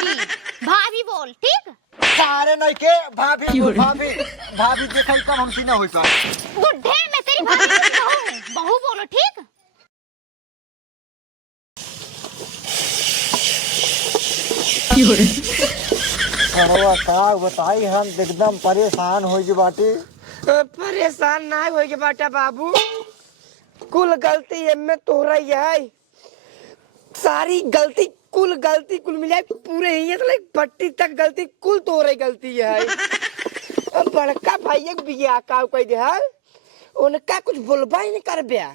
भाभी भाभी बोल ठीक। सारे नहीं के भाभी भाभी भाभी देखा कब हमसे ना हो पाए। बुढ़े मैं तेरी भाभी बहू बहू बोलो ठीक। अरे का बताई हम एकदम परेशान हो गए बाटी। परेशान ना हो के बाटा बाबू, कुल गलती एमे तोहरा ही है। सारी गलती कुल मिला पूरे ही तो पट्टी तक गलती कुल तोहरा गलती है। अब बड़का भाई बिया का कह दे है, उनका कुछ बोलबा ही नहीं कर बिया।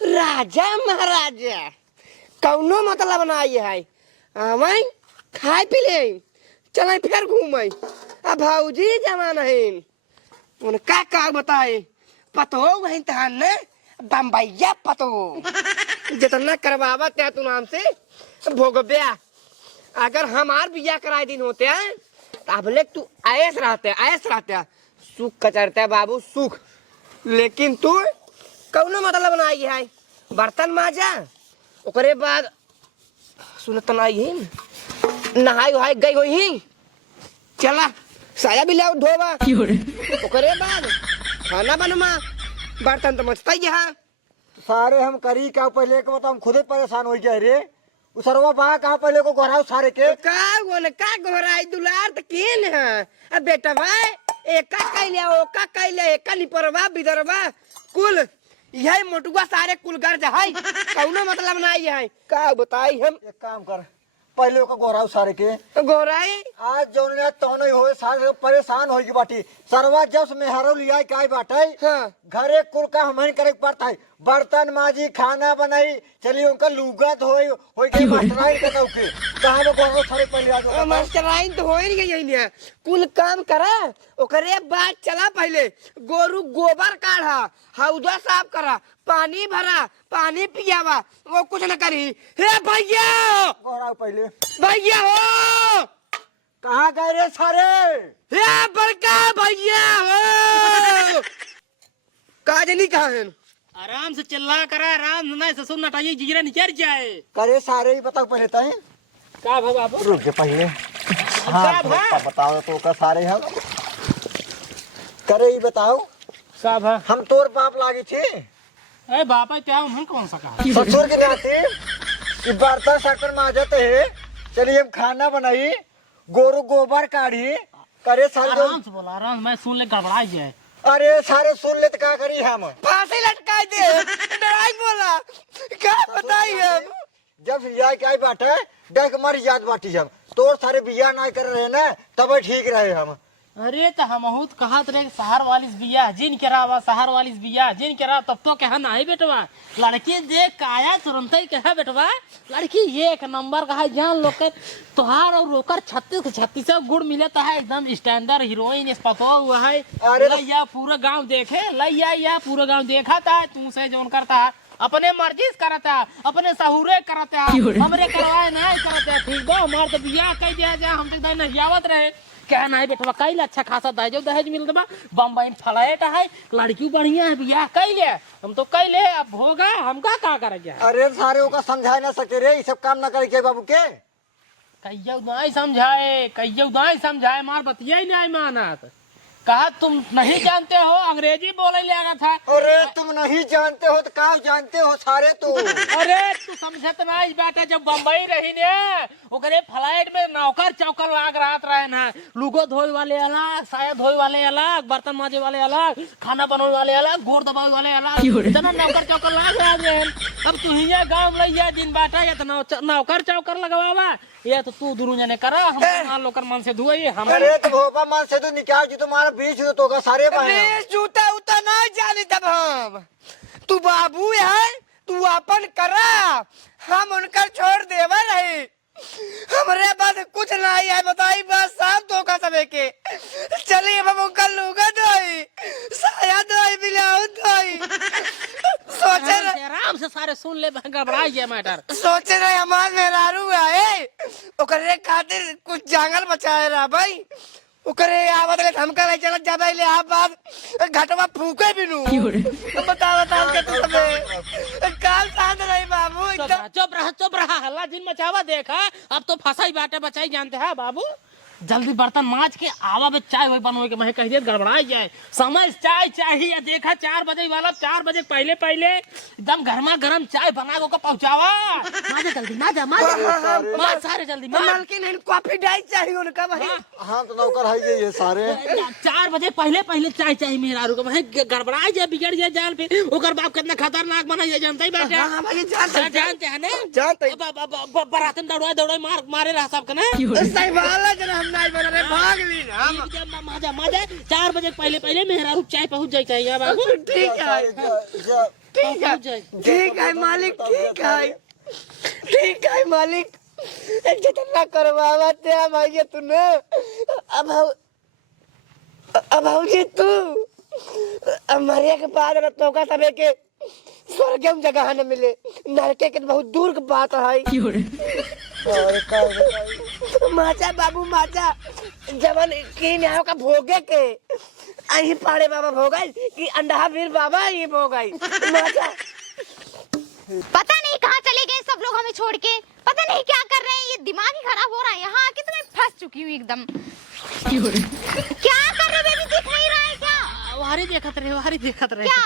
राजा महाराजा कौनो मतलब ना है। हमें खाए पी ले चल फिर घूमे। अब भाऊजी जमाना है उनका का बताए पतो वही तहान ने बम्बैया पतो जितना करवावा त्या तू नाम से भोगब्या। अगर हमार बिया कराए दिन होते हैं अब ले तू ऐस रहते सुख कचरते बाबू सुख। लेकिन तू कौनो मतलब बनाई है बर्तन माजा ओकरे बाद सुनत नहीं नहाई वहाई गई हुई चला साया भी लाओ धोबा ओकरे बाद खाना बनवा बर्तन तो मचता ही है। सारे हम करी का पहले के बताओ हम खुदे परेशान हो गए रे। उसरवा बा कहा पहले को गोराव सारे के का गोहराई दुलार त केन है। अब बेटा भाई एका कैले ओका कैले एका निपरवा बिदरवा कुल यही मोटुआ सारे कुल घर जाई कौनो मतलब नहीं है। का बताई हम एक काम कर पहले को गोराव सारे के गोहराई आज जौन तो नहीं हो सारे परेशान होगी बाटी। सरवा जब मेहरो लिया काय बाटे हाँ। घरे कुल का हमन करे पड़ता है बर्तन माजी खाना बनाई चलिए उनका लुगा धोई होई के मास्टराइन के नौके कहां में गोराव सारे पहले आ जाओ। मास्टराइन तो होई नहीं यही नहीं कुल काम करा ओकरे बाद चला पहले गोरू गोबर काढ़ा हौदा साफ करा पानी भरा पानी पियावा वो कुछ न करी। हे भैया गोराव पहले भैया हो कहाँ गए रे सारे। हे बड़का भैया हो काजनी कहाँ है। आराम से चिल्ला करा आराम नहीं ससुर नटाइए जिगरा निचर जाए। करे सारे ही बताओ पहले तय का भा बाबू रुक के पहले हाँ बताओ तो का सारे हम करे ही बताओ का भा हम तोर बाप लागे थे ए बापा क्या हम कौन सा कहा ससुर के नाते कि बर्तन शक्कर माजते है चलिए हम खाना बनाई गोरू गोबर काढ़ी करे सारे आराम से बोला आराम मैं सुन ले गड़बड़ा जाए। अरे सारे सुन ले तो क्या करी हम फांसी लटका दे डराई बोला क्या बताई हम जब लिया क्या बात है डर हमारी याद बाटी हम तोर सारे बिया ना कर रहे ना तब ठीक रहे हम। अरे तो हम बहुत कहत रहे शहर वाली बिया जिन करावा शहर वाली बिया जिन करा तब तो कहा नहीं बेटवा लड़की देख काया तुरंत ही कहा बेटवा लड़की एक नंबर का है जान लोग के तुहार और रोकर 36 गुड़ मिले तो है एकदम स्टैंडर्ड हीरोइन पतो हुआ है। अरे लैया पूरा गांव देखे लैया पूरा गांव देखा था तू से जोन करता है अपने मर्जी से करता अपने सहूरे करता हमरे करवाए नहीं करते ठीक बा हमार तो बिया कह दिया जाए हम तो नहीं आवत रहे क्या नहीं बेटवा कई अच्छा खासा दहेज दहेज मिलता बा बम्बई फ्लाइट है लड़की बढ़िया है बिया कई ले हम तो कई ले अब होगा हम का करेंगे। अरे सारे का समझा ना सके रे ये सब काम ना करे बाबू के कहियो नहीं समझाए मार बतिया ही नहीं मानत कहा तुम नहीं जानते हो अंग्रेजी बोले लगा था। अरे तुम नहीं जानते हो तो कहाँ जानते हो सारे तो अरे तू समझत नहीं बेटा जब बम्बई रही ने ओकरे फ्लाइट में नौकर चौकर लाग रात रहे ना लुगो धोए वाले अलग साया धोए वाले अलग बर्तन माजे वाले अलग खाना बनाने वाले अलग गोर दबावे वाले अलग इतना नौकर चौकर लाग रहे। अब तू ही गाँव लैया दिन बाटा या तो नौकर चौकर लगवावा ये तो तू दुरू जाने करा हम लोकर मन से धुआई हम। अरे तो भोपा मन से तो निकाल जी तुम्हारा बीच तो का सारे जूता उता नहीं जानी तब हम तू बाबू है तू अपन करा हम उनका छोड़ देवा रहे हमारे पास कुछ नहीं है बताई बस साफ धोखा सबे के चलिए हम उनका लुगा धोई साया धोई ब्लाउज धोई सोचे आराम से सारे सुन ले गड़बड़ा गया मैटर सोचे रहे हमार मेहरारू है ओकरे खातिर कुछ जंगल बचाए रहा भाई ओकरे आवत ले धमका ले चला जाबे ले आ बात घटवा फूके भी नु बताओ के तू सबे काल सांद रही बाबू एकदम चुप रहा हल्ला जिन मचावा देखा अब तो फसाई बाटे बचाई जानते हैं बाबू जल्दी बर्तन माज के आवा में चाय वही बनवे के मैं कह दिए गड़बड़ाई जाए समझ चाय चाहिए देखा 4 बजे वाला 4 बजे पहले एकदम गर्मा गर्म चाय बना को पहुंचावा माजा जल्दी माजा माज सारे जल्दी मालकिन है कॉफी डाई चाहिए उनका भाई हाँ तो नौकर है ये सारे 4 बजे पहले चाय चाहिए मेहरारू को मैं गड़बड़ाई जाए बिगड़ जाए जान पे ओकर बाप कितना खतरनाक बना ये जानते ही बैठे हां भाई जानते हैं ना जानते बरातन दौड़ाए मारे रहा सब का ना सही वाला जरा नहीं बना रहे भाग ली हम माजा 4 बजे पहले मेहरारू चाय पहुंच जाए चाहिए बाबू ठीक है ठीक है मालिक ठीक है मालिक जितना करवावा ते भाई तूने अब भाजी तू मरिया के बाद रत्नों का सबे के स्वर्गम जगह न मिले नरके के बहुत दूर की बात है माचा बाबू माचा जवन की न्याय का भोगे के अही पाड़े बाबा भोगाई कि अंडा वीर बाबा ही भोगाई माचा पता नहीं कहाँ चले गए सब लोग हमें छोड़ के पता नहीं क्या कर रहे हैं ये दिमाग ही खराब हो रहा है यहाँ आके तो मैं फंस चुकी हूँ एकदम क्या कर रहे बेबी दिख नहीं रहा है क्या वारी देखत रहे क्या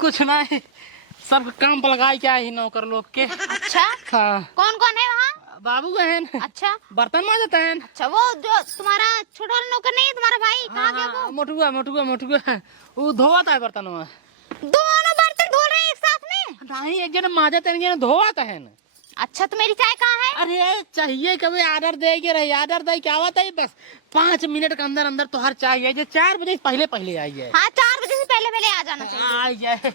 कुछ नहीं सब काम पर लगाई क्या ही नौकर लोग के अच्छा हाँ कौन कौन है वहाँ बाबू बहन अच्छा बर्तन माजते हैं अच्छा वो जो तुम्हारा छोटा वाला नौकर नहीं है तुम्हारा भाई कहाँ गया वो मोटुआ वो धोता है बर्तन में दोनों बर्तन धो रहे हैं एक साथ में नहीं एक जन माजते हैं एक जन धोता है अच्छा तो मेरी चाय कहाँ है अरे चाहिए कभी ऑर्डर दे के रही ऑर्डर दे क्या होता है बस 5 मिनट के अंदर तो हर चाहिए जो 4 बजे पहले आई है हाँ 4 बजे से पहले आ जाना चाहिए आ जाए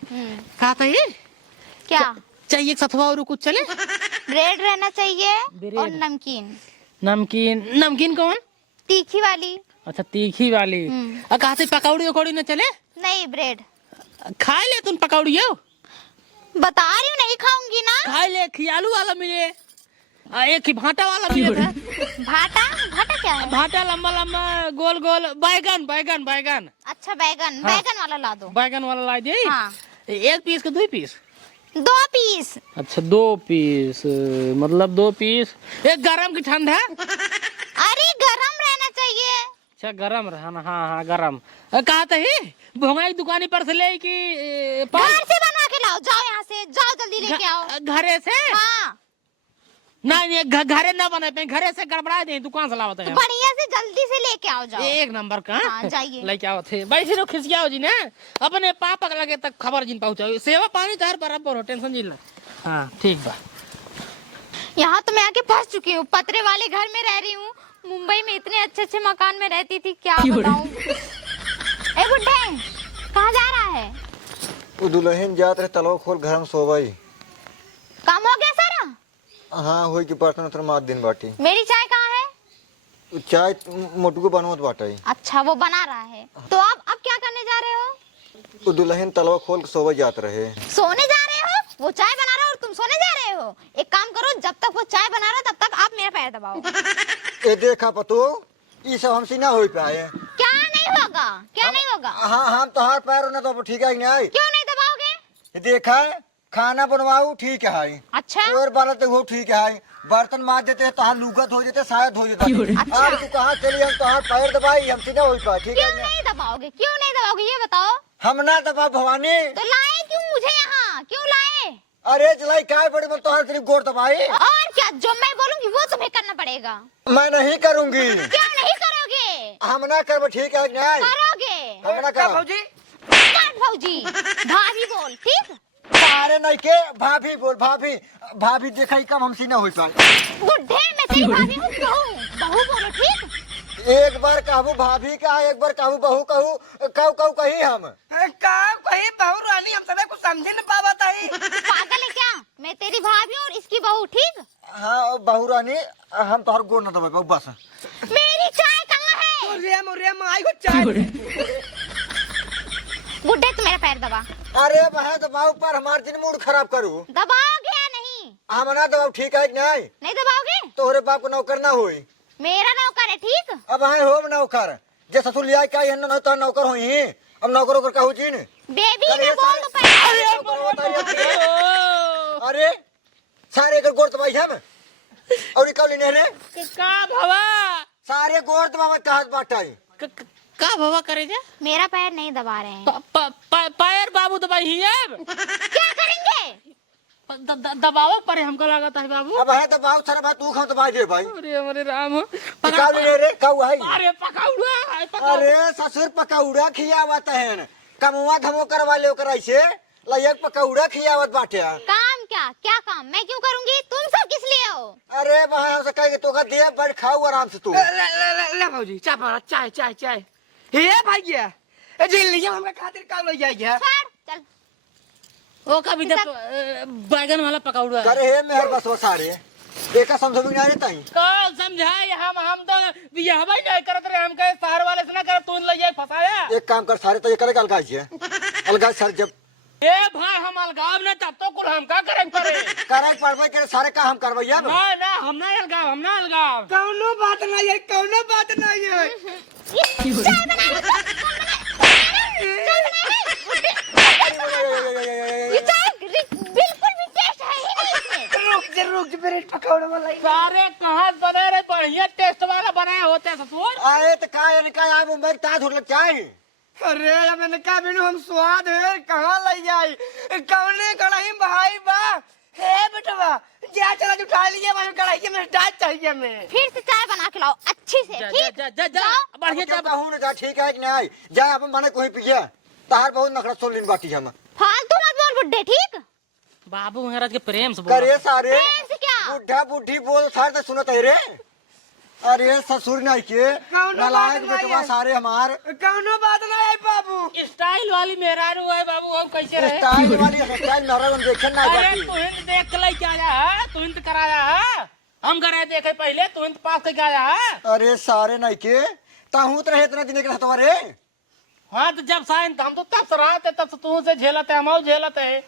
कहा था ये क्या चाहिए सतवा और कुछ चले ब्रेड रहना चाहिए ब्रेड। और नमकीन कौन तीखी वाली अच्छा तीखी वाली कहा थे पकौड़ी उकौड़ी न चले नहीं ब्रेड खा ले तुम पकौड़ी हो बता रही हूँ नहीं खाऊंगी ना खा ले खियालू वाला मिले एक ही भाटा वाला मिले था भाटा क्या है भाटा लंबा गोल बैगन अच्छा बैगन वाला ला दो बैगन वाला ला दिए हाँ। 1 पीस के 2 पीस 2 पीस अच्छा 2 पीस मतलब 2 पीस एक गरम की ठंडा अरे गरम रहना चाहिए अच्छा गरम रहना हाँ गरम कहा था भोंगाई दुकानी पर से ले कि घर से बना के लाओ जाओ यहाँ से जाओ जल्दी लेके आओ घरे से हाँ नहीं घरे ना बने पे घरे से गड़बड़ा दे दुकान से लावते हैं बढ़िया से जल्दी से लेके आओ जाओ 1 नंबर का हाँ, जाइए लेके आओ थे बैठे रहो खिसियाओ जी ने अपने पापा के लगे तक खबर जिन पहुंचाओ सेवा पानी तार बराबर हो टेंशन जिन हाँ ठीक बा यहाँ तो मैं आके फंस चुकी हूँ पतरे वाले घर में रह रही हूँ मुंबई में इतने अच्छे मकान में रहती थी क्या बताऊँ ए बुड्ढे कहाँ जा रहा है वो दुल्हन जात रहे तलवा खोल घर में सोवाई काम हो गया सारा हाँ हुई कि बर्तन उतर मार दिन बाटी मेरी चाय कहाँ है चाय मोटू को बनवत बाटाई अच्छा वो बना रहा है तो आप अब क्या करने जा रहे हो वो दुल्हन तलवा खोल के सोवा जात रहे सोने जा रहे हो वो चाय बना रहा है और तुम सोने जा रहे हो एक काम करो जब तक वो चाय बना रहा है तब तक आप मेरा पैर दबाओ ए देखा पतो ये सब हमसे ना हो पाए क्या नहीं होगा हाँ हम तो हाथ पैर ना तो ठीक है नहीं क्यों नहीं दबाओगे देखा खाना बनवाऊ ठीक है अच्छा और बाला तो वो ठीक है बर्तन मार देते हैं तो हाँ लुगत हो जाते शायद हो जाता अच्छा। आप तू कहाँ चली हम तो हाथ पैर दबाई हमसे ना हो पाए ठीक क्यों है नहीं दबाओगे ये बताओ हम ना दबा भवानी तो लाए क्यों मुझे यहाँ क्यों लाए अरे जलाई काय बड़ी मैं तो हर सिर्फ गोर दबाई और क्या जो मैं बोलूंगी वो तुम्हें करना पड़ेगा मैं नहीं करूंगी क्यों नहीं करोगे हम ना कर ठीक है नहीं करोगे हम ना कर भाजी भाभी बोल ठीक अरे नहीं के भाभी बोल भाभी देखा ही कम हमसे ना हो पाए बुढ़े मैं तेरी भाभी हूँ बहू बोलो ठीक एक बार कहूँ भाभी का एक बार कहूँ बहू कहूँ कही हम कहीं बहू रानी हम सब कुछ समझ नहीं पावा ताई पागल है क्या मैं तेरी भाभी हूँ और इसकी बहू ठीक हाँ बहू रानी हम तो हर गोर ना दबाई बस मेरी चाय कहाँ है मुरिया आई को चाय बुढ़े तू मेरा पैर दबा अरे वह दबाऊ पर हमारे दिन मूड खराब करू दबाओगे या नहीं हम ना दबाऊ ठीक है नहीं दबाओगे तोहरे बाप को नौकर ना हुई मेरा नौकर है ठीक। अब है हो नौकर जे ससुर लिया का ये न तो नौकर होई अब नौकर होकर कहू जी ने बेबी अरे ने बोल दो पहले। अरे सारे कर गोर दबाई हम और निकाल लेने रे का भवा सारे गोर दबावा कहां बाटाई का भवा करे जा मेरा पैर नहीं दबा रहे हैं। पैर बाबू दबाई ही अब क्या करेंगे? दबाव पड़े हमको लगता है बाबू। अब है दबाव सारा बात तू खाओ दबा दे भाई अरे हमारे राम निकाल ले रे कहू है अरे पकाउड़ा अरे ससुर पकौड़ा खियावत है कमुआ धमो करवा ले ओकर ऐसे लयक पकौड़ा खियावत बाटे। काम क्या काम मैं क्यों करूंगी? तुम सब किस लिए हो? अरे वहां हमसे कहेंगे तो का दे बैठ खाओ आराम से तू। ले भाजी चाय बना चाय चाय चाय हे भाई गया जी लिया हमरा खातिर का ले जाइए। छोड़ चल। वो कभी बैगन वाला पकौड़ा करे हे मेहर बस वो सारे देखा समझ में नहीं ताई कौन समझाए हम तो ये हवाई नहीं करत रहे हम कहे शहर वाले से ना कर तू ले जाए फसाया। एक काम कर सारे तो ये करे अलगाई है अलगाई सर जब ए भाई हम अलगाव ना तब तो कुल हम का करें करे पड़वे करे सारे काम हम करवैया ना ना हम ना अलगाव कौनो बात नहीं है कौनो बात नहीं है। चाय बना ये चाय बिल्कुल भी टेस्ट है ही नहीं इसमें। रुक जा मेरे पकौड़े वाला सारे कहाँ बने रहे बढ़िया टेस्ट वाला बनाए होते ससुर। आए तो का आप उम्र ताज होटल चाय अरे मैंने कहा बिनु हम स्वाद है कहाँ ले जाई कौने कढ़ाई भाई बा हे बेटवा जा चला उठा लिए मैं कढ़ाई में डाल चाहिए मैं फिर से चाय बना के लाओ अच्छी से ठीक। जा बढ़िया क्या कहूं ना ठीक है कि नहीं जा अपन माने कोई पिया तार बहुत नखरा सोल दिन बाटी हम फालतू मत बोल बुड्ढे ठीक। बाबू महाराज के प्रेम से बोल करे सारे प्रेम से क्या? बुढ़ा बुढ़ी बोल सारे तो सुनत है रे। अरे ससुर नहीं के नालायक बेटवा सारे हमार कौनो बात नहीं है बाबू। स्टाइल वाली मेहरारू है बाबू हम कैसे रहे। स्टाइल वाली स्टाइल मेरा हम देखे ना अरे बाकी तू हिंद देख के लेके आया है तू हिंद कराया है हम करे देखे पहले तू हिंद पास करके आया है। अरे सारे नहीं के ताहू तो रहे इतना दिन के तुम्हारे हाँ तो जब साइन हम तो तब से रहते तब से तू से झेलते हम और झेलते है।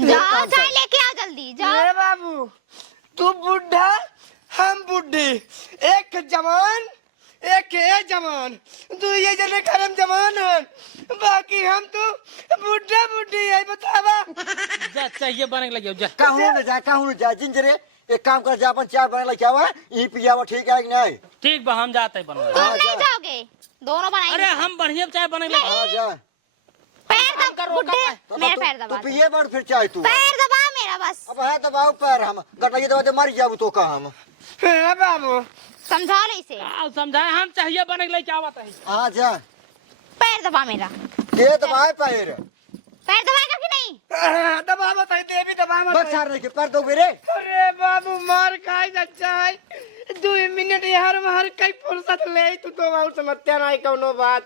जाओ चाय लेके आ जल्दी जाओ। ए बाबू तू बुढ़ा हम बुढ़ी एक जवान एक है जवान तू ये जने करम जवान है बाकी हम तो बुढ़ा बुढ़ी है बतावा। जा चाहिए बने लगे जा कहूँ न जा जिंजरे एक काम कर जा अपन चाय बना लेके आवा यही पियावा ठीक है कि नहीं। ठीक बा हम जाते बनवा। तुम नहीं जाओगे दोनों बनाएंगे। अरे हम बढ़िया चाय बने लगे। हाँ जा पैर दबा बुड्ढे मेरा पैर तो दबा पिए बार फिर चाय तू पैर दबा मेरा बस। अब है दबाओ पैर हम गटाइए दबा दे मर जाबू तो का हम ए बाबू समझा लो इसे। आओ समझाए हम चाहिए बने लेके आवत है। हाँ जा पैर दबा मेरा। दे दबाए पैर पैर दबाएगा कि नहीं? दबा बताई देवी दबा बस बताई। सार नहीं के पैर दो मेरे अरे बाबू मार खाई अच्छा है 2 मिनट यार मार कई फुर्सत ले तू तो बहुत समझते नहीं कौनो बात।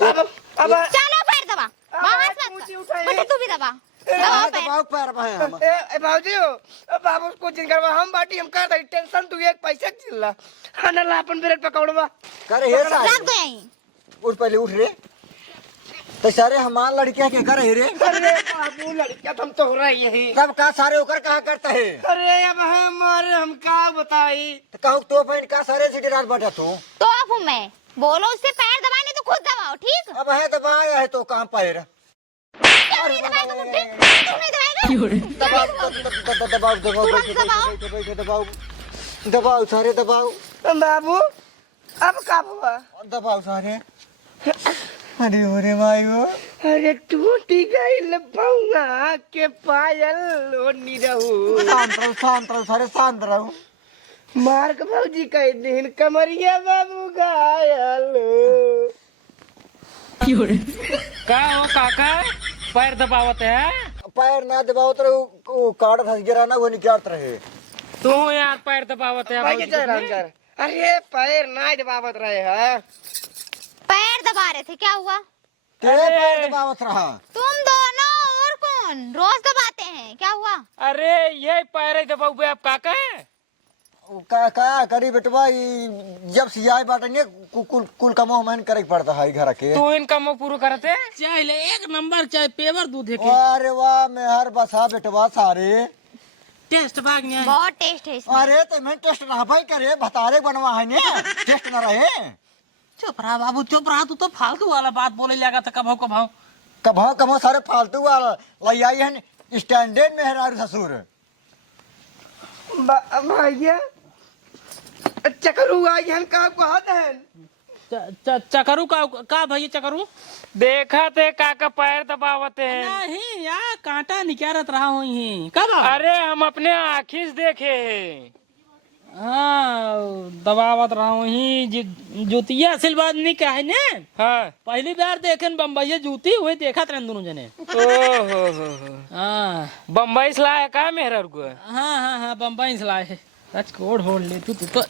अब चलो पैर दबा वहां से ऊंची उठाइए। बेटा तू भी दबा दबाओ पैर। दबाओ पैर भाई हम ए बाबूजी हो बाबू को जिन करवा हम बाटी हम कर दई टेंशन तू एक पैसा चिल्ला खाना ला अपन ब्रेड पकौड़वा करे हे रख सारे दो यहीं। उठ पहले उठ रे तो सारे हमार लड़कियां के करे रे अरे बाबू लड़का तुम तो हो रहा यही। सब का सारे होकर कहा करता है अरे अब हम का बताई तो कहू तो बहन का सारे सिटी रात बैठा तू तो अब हूँ मैं बोलो उससे पैर दबाने तो खुद दबाओ ठीक। अब है दबाया है तो कहाँ पैर नहीं दबाएगा बुड्ढे तू नहीं दबाएगा। दबाओ तुरंत दबाओ। दबाओ दबाओ सारे दबाओ बाबू अब का हुआ। दबाओ सारे अरे अरे भाई वो अरे टूटी गई लपौंगा के पायल ओनी रहू शांत रहो सारे शांत रहो मार के भौजी कह दिन कमरिया बाबू घायल। का हो काका पैर दबावत है। पैर ना दबाओ तो वो कार्ड फंस गिरा ना वो निकालते रहे तू यार पैर दबावत है भाई के चल कर। अरे पैर ना दबावत रहे है पैर दबा रहे थे क्या हुआ? तेरे पैर दबावत रहा तुम दोनों और कौन रोज दबाते हैं क्या हुआ? अरे ये पैर दबाऊ आप काका का करी बेटवा जब सियाई बाटने कुल कमो मन करे पड़ता है घर के तू इनका मुंह पूरा करते चाय ले एक नंबर चाय पेवर दूध है अरे वाह मैं हर बसा बेटवा सारे टेस्ट भाग गया है। बहुत टेस्ट है इसमें। अरे तो मैं टेस्ट रहा भाई करे भतारे बनवा है ने टेस्ट ना रहे। चुप रहा बाबू चुप रहा, तू तो फालतू वाला बात बोले लगा था कभाओ कभाओ। कभा कभा सारे फालतू वाला लाई आई है स्टैंडर्ड में हरारू ससुर। भैया चकरू आई हन का कहत हन चकरू का भैया चकरू देखा थे काका पैर दबावते हैं। नहीं यार कांटा निकालत रहा हूँ ही कब अरे हम अपने आँखी से देखे हैं। हाँ दबावत रहा हूँ ही जूतिया असल बात नहीं कहे ने। हाँ पहली बार देखे बम्बई जूती हुई देखा थे दोनों जने। ओहो हाँ बम्बई से लाया का मेहर को। हाँ हाँ हाँ बम्बई से लाए है। सच कोड होड़ ले तू तो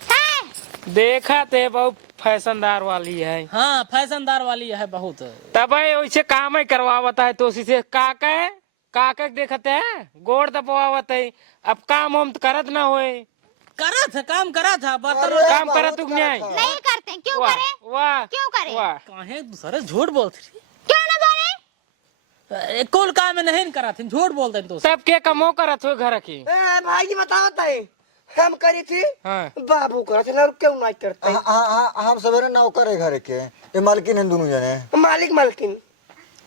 देखा थे बहुत फैशनदार वाली है। हाँ फैशनदार वाली है बहुत। तब वैसे काम ही करवावता है तो उसी से काका है काका देखते है गोड़ दबावत है। अब काम हम तो करत ना होए। करा था काम करा था बर्तन अरे काम बहुत करत नहीं करता है। नहीं करते हैं, क्यों वाह करे? वाह क्यों करे? वाह काहे दूसरे झूठ बोलते थे। क्यों ना बोले? कुल काम में नहीं करा थे झूठ बोलते तो सब के कमो करत हो घर की। भाई बताओ तय हम करी थी हाँ बाबू करते ना क्यों नहीं करते हम सवेरे नौकर है घर के ये मालकिन है दोनों जने। मालिक मालकिन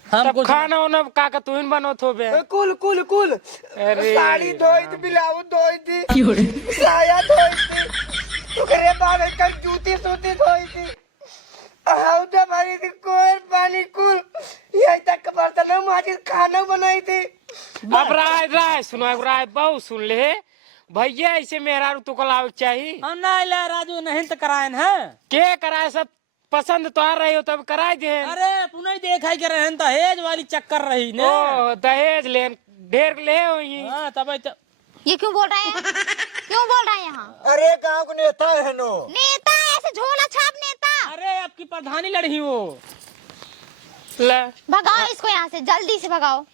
हम तब कुछ खाना वाना काका तू ही बनो थो बे। कुल कुल कुल अरे साड़ी धोई थी ब्लाउज धोई थी साया धोई थी ओकरे बाद कर जूती सूती धोई थी हौदा भरी थी कोर पानी कुल यही तक बर्तन माजी खाना बनाई थी। अब राय राय सुनो अब राय बहुत सुन ले भैया ऐसे मेहरा तो को लावे चाहिए। हम ना ले राजू नहीं तो कराए है। के कराए सब पसंद तो आ रही हो तब कराए दे। अरे तू नहीं देखा के रहन तो हेज वाली चक्कर रही ने। ओ दहेज ले ढेर ले होई। हाँ तब ये क्यों बोल रहे हैं? क्यों बोल रहे हैं यहाँ? अरे गाँव को नेता है नो। नेता ऐसे झोला छाप नेता। अरे आपकी प्रधानी लड़ी वो ले भगाओ इसको यहाँ से, जल्दी से भगाओ।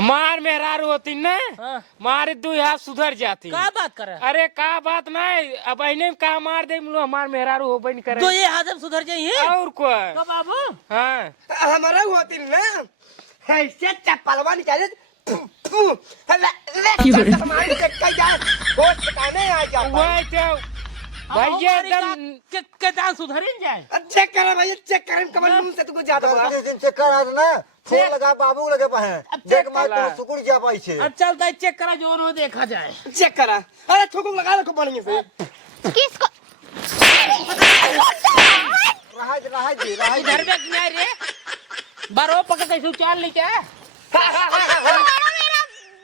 मार मेहरारू होती न हाँ। मारे दू हाथ सुधर जाती। क्या बात कर रहा है? अरे का बात नहीं अब अने का मार दे हमार मेहरारू हो बन करे तो ये हाथ सुधर जाइए और कोई तो बाबू हाँ हमारा होती ना ऐसे चप्पलवा निकाले हमारी चक्का जाए होश बताने आ जा वही तो भैया एकदम के दांत सुधर ही जाए। चेक करो भैया चेक करें कमल मुंह से तुमको ज्यादा बोला 10 दिन चेक करा ना फोन लगा बाबू लगे पाए देख मैं तो सुकुड़ जा पाई छे। अब चलता है चेक करा जो नो देखा जाए। चेक करा अरे थूक लगा रखो बढ़िया से किसको? रहा घर में किनारे रे बारो पकड़ कैसे चाल ली क्या मेरा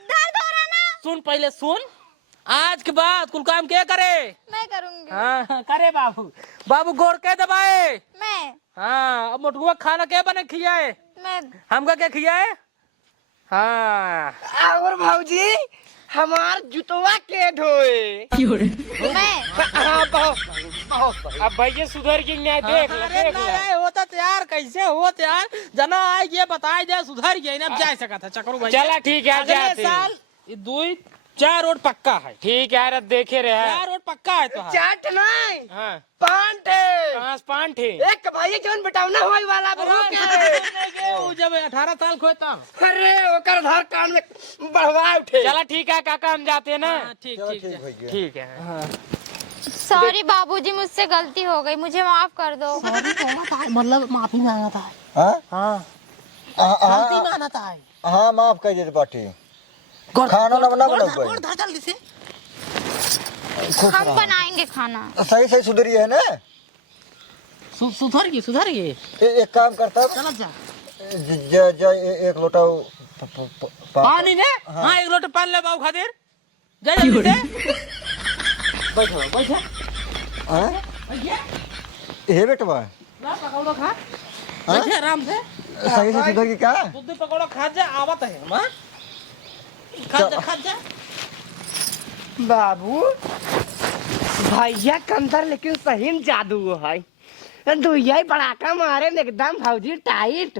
दर्द हो रहा ना। सुन पहले सुन आज के बाद कुल काम क्या करे। मैं करूंगी। हाँ करे बाबू बाबू गोड़ के दबाए। मैं हाँ अब मोटुआ खाना क्या बने खियाए मैं हमका क्या खियाए। हाँ और भाऊजी हमार जुतवा के ढोए मैं हाँ बहुत अब भैया सुधर की न्याय देख ले अरे देख ले। नहीं होता तैयार कैसे हो तैयार जना आए ये बताए जाए सुधर गए ना अब जा सका था चक्रू भाई। चला ठीक है अगले जाते हैं। साल ये 2-4 रोड पक्का है। ठीक है यार देखे रहे 4 रोड पक्का है तो चाट नहीं हाँ पांट कहाँ से पान थे एक भैया जौन बेटावना होई वाला बरो के वो जब 18 साल खोए तब। अरे ओकर आधार कार्ड में बढ़वा उठे चला ठीक है काका हम जाते हैं ना। हाँ, ठीक ठीक ठीक है। भैया ठीक है सॉरी बाबूजी, मुझसे गलती हो गई, मुझे माफ कर दो। मतलब माफी मांगा था। हाँ हाँ हाँ मांगा था। हाँ माफ कर दे बाटी खाना ना बना बना जल्दी से हम बनाएंगे खाना। सही सही सुधरी है ना। सुधर गई एक काम करता चल जा एक लोटा पानी ने। हाँ 1 लोटा पानी ले बाबू खातिर जा जल्दी से बैठो हे बेटवा ना पकौड़ा खा बैठे आराम से सही से सुधर की क्या दूध पकौड़ा खा जा आवत है हम खा जा बाबू भैया के अंदर लेकिन सही में जादू है दुइया पड़ाका मारे में एकदम भौजी टाइट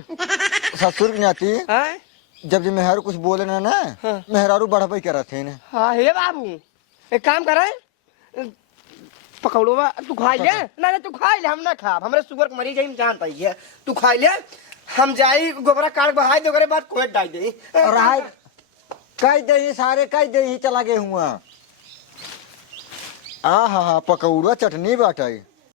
ससुर की नाती हाँ जब जे मेहरारू कुछ बोले ना हाँ। मेहरारू बढ़ाई कर थे ने हाँ हे बाबू एक काम करे पकौड़ो तू खा ले ना तू खा ले हम ना खा हमरे शुगर के मरीज है हम जान पाई है तू खा ले हम जाई गोबरा काट बहाई दे ओकरे बाद कोई डाल दे रहा कई दही सारे कई दही चला गए हुआ। आ हा हा पकौड़ा चटनी बाटे।